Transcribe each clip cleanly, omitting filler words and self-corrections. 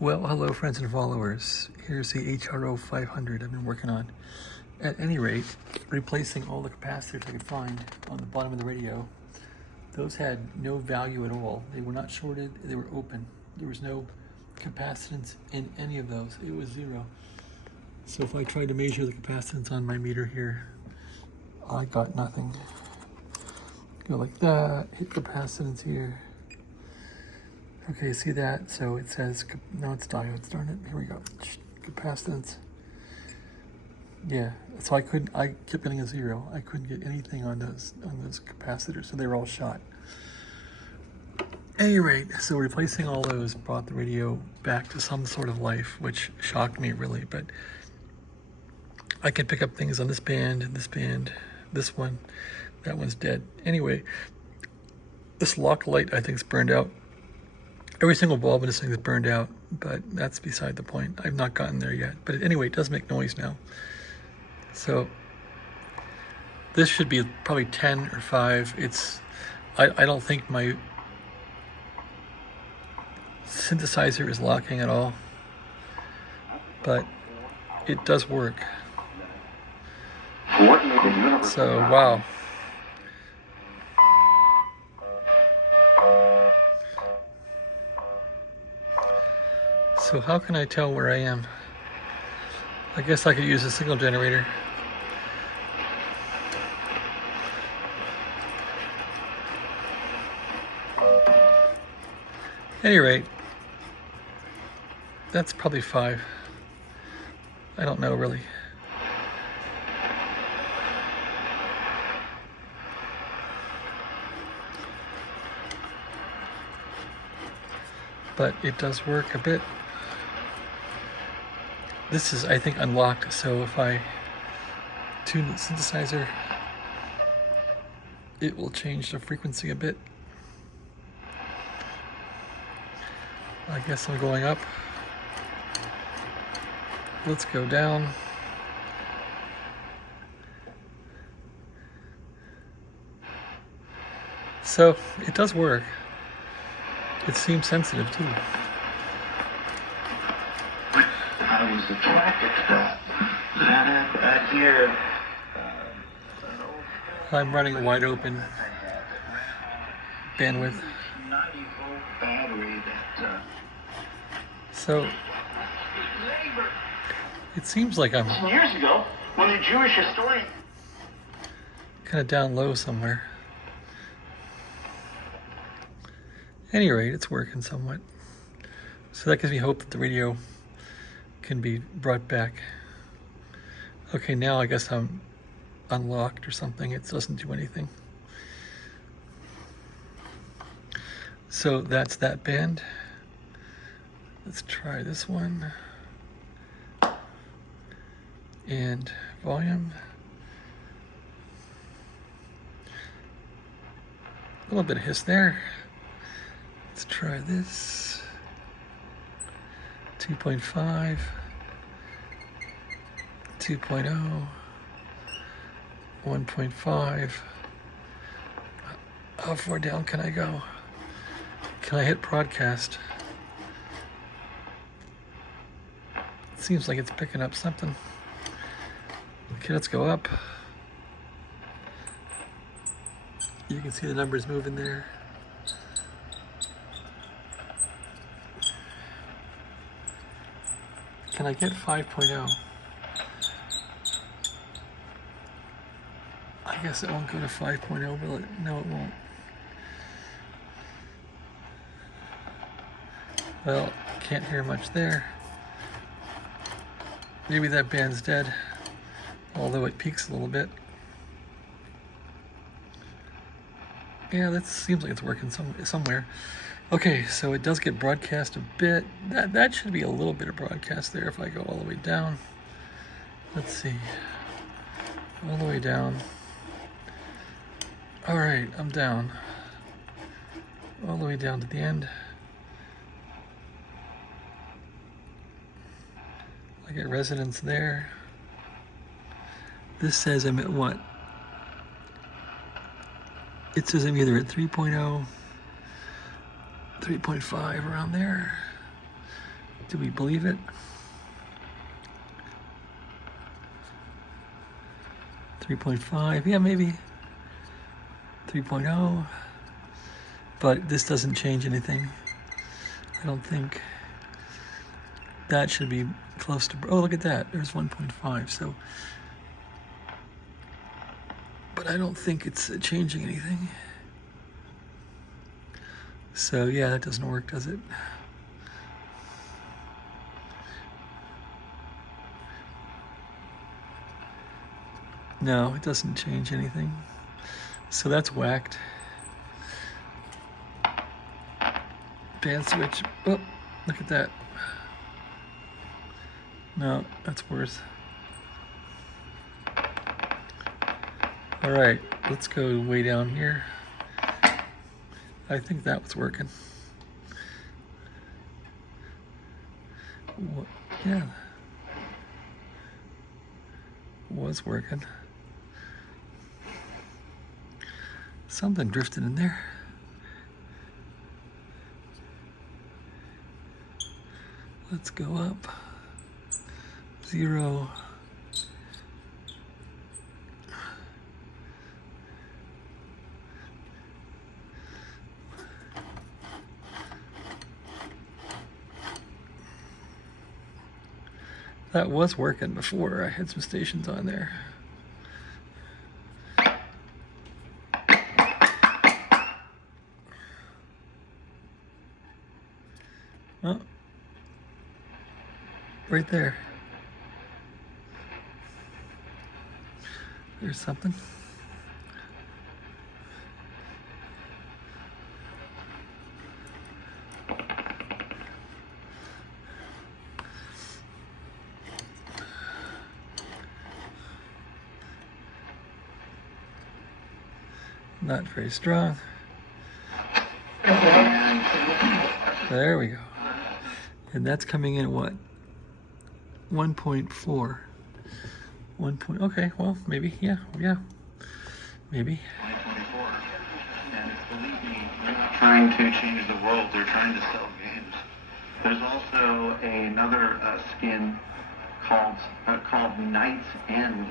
Well, hello friends and followers. Here's the HRO 500 I've been working on. At any rate, replacing all the capacitors I could find on the bottom of the radio. Those had no value at all. They were not shorted, they were open. There was no capacitance in any of those. It was zero. So if I tried to measure the capacitance on my meter here, I got nothing. Go like that, hit capacitance here. Okay, see that? So it says, no, it's diodes, darn it. Here we go. Capacitance. Yeah, so I kept getting a zero. I couldn't get anything on those capacitors, so they were all shot. At any rate, so replacing all those brought the radio back to some sort of life, which shocked me really, but I could pick up things on this band, this one, that one's dead. Anyway, this lock light I think is burned out. Every single bulb in this thing is burned out, but that's beside the point. I've not gotten there yet. But anyway, it does make noise now. So this should be probably 10 or 5. I don't think my synthesizer is locking at all, but it does work. So, wow. So how can I tell where I am? I guess I could use a signal generator. At any rate, that's probably 5. I don't know really. But it does work a bit. This is, I think, unlocked, so if I tune the synthesizer, it will change the frequency a bit. I guess I'm going up. Let's go down. So, it does work. It seems sensitive, too. I was attracted to that here. I'm running a wide open bandwidth. 90-volt battery that. So it seems like I'm Years ago, when the Jewish historian. kind of down low somewhere. At any rate, it's working somewhat. So that gives me hope that the radio can be brought back. Okay, now I guess I'm unlocked or something. It doesn't do anything. So that's that band. Let's try this one. And volume. A little bit of hiss there. Let's try this. 2.5. 2.0. 1.5. How far down can I go? Can I hit broadcast? It seems like it's picking up something. Okay, let's go up. You can see the numbers moving there. Can I get 5.0? I guess it won't go to 5.0, will it? No, it won't. Well, can't hear much there. Maybe that band's dead, although it peaks a little bit. Yeah, that seems like it's working somewhere. Okay, so it does get broadcast a bit. That should be a little bit of broadcast there if I go all the way down. Let's see. All the way down. All right, I'm down. All the way down to the end. I get resonance there. This says I'm at what? It says I'm either at 3.0, 3.5, around there. Do we believe it? 3.5, yeah, maybe 3.0, but this doesn't change anything. I don't think that should be close to, oh, look at that, there's 1.5, so, but I don't think it's changing anything. So yeah, that doesn't work, does it? No, it doesn't change anything. So that's whacked. Band switch. Oh, look at that. No, that's worse. All right, let's go way down here. I think that was working. Yeah, was working. Something drifted in there. Let's go up. 0. That was working before. I had some stations on there. Oh, right there. There's something. Not very strong. There we go. And that's coming in at what? 1.4. 1 point, okay, well, maybe, yeah, maybe. 2024. And believe me, they're not trying to change the world, they're trying to sell games. There's also another skin called Night's End.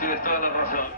Tienes toda la razón.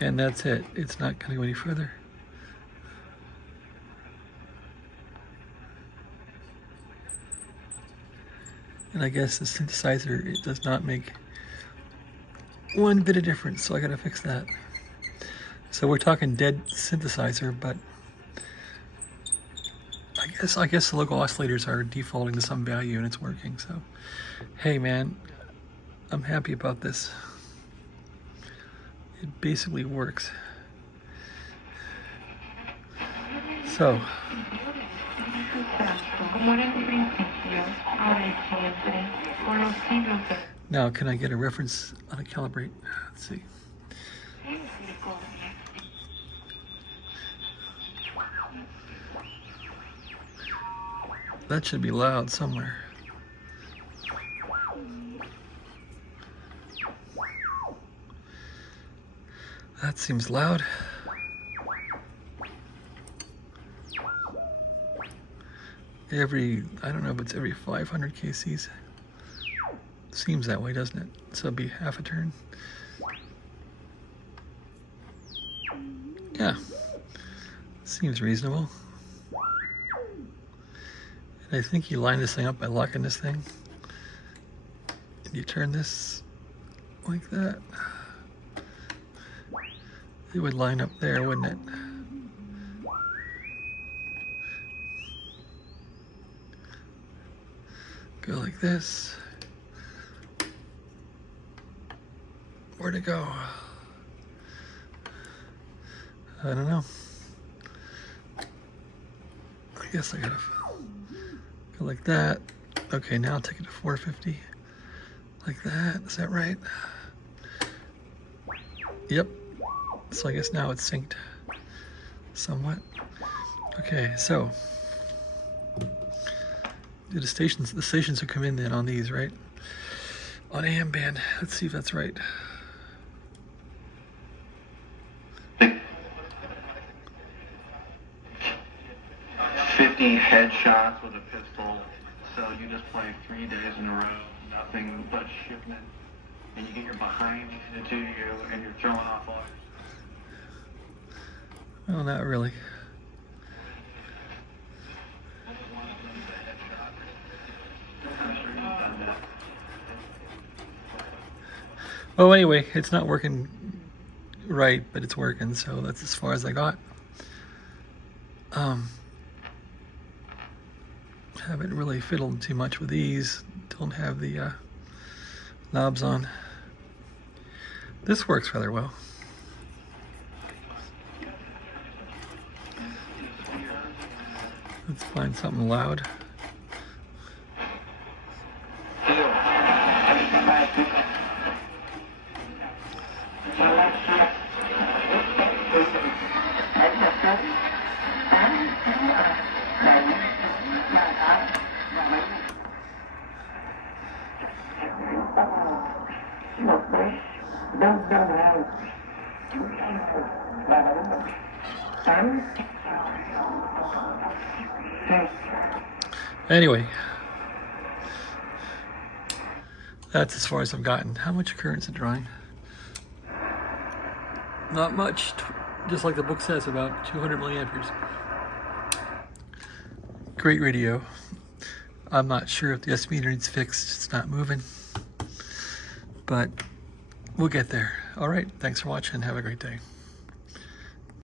And that's it. It's not going to go any further. And I guess the synthesizer, it does not make one bit of difference, so I gotta fix that. So we're talking dead synthesizer, but I guess the local oscillators are defaulting to some value and it's working. So, hey man, I'm happy about this. It basically works. So, now can I get a reference on a calibrate? Let's see. That should be loud somewhere. That seems loud. I don't know if it's every 500 kcs. Seems that way, doesn't it? So it'd be half a turn. Yeah, seems reasonable. And I think you line this thing up by locking this thing. And you turn this like that. It would line up there, wouldn't it? Go like this. Where'd it go? I don't know. I guess I gotta go like that. Okay, now I'll take it to 450. Like that, is that right? Yep. So I guess now it's synced somewhat. Okay, so the stations will come in then on these, right? On AM band. Let's see if that's right. 50 headshots with a pistol. So you just play 3 days in a row, nothing but shipment, and you get your behind handed to you, and you're throwing off all your... Well, not really. Oh, anyway, it's not working right, but it's working, so that's as far as I got. Haven't really fiddled too much with these. Don't have the knobs on. This works rather well. Let's find something loud. Anyway, that's as far as I've gotten. How much current's it drawing? Not much, just like the book says, about 200 milliamperes. Great radio. I'm not sure if the S meter needs fixed. It's not moving, but we'll get there. All right, thanks for watching. Have a great day.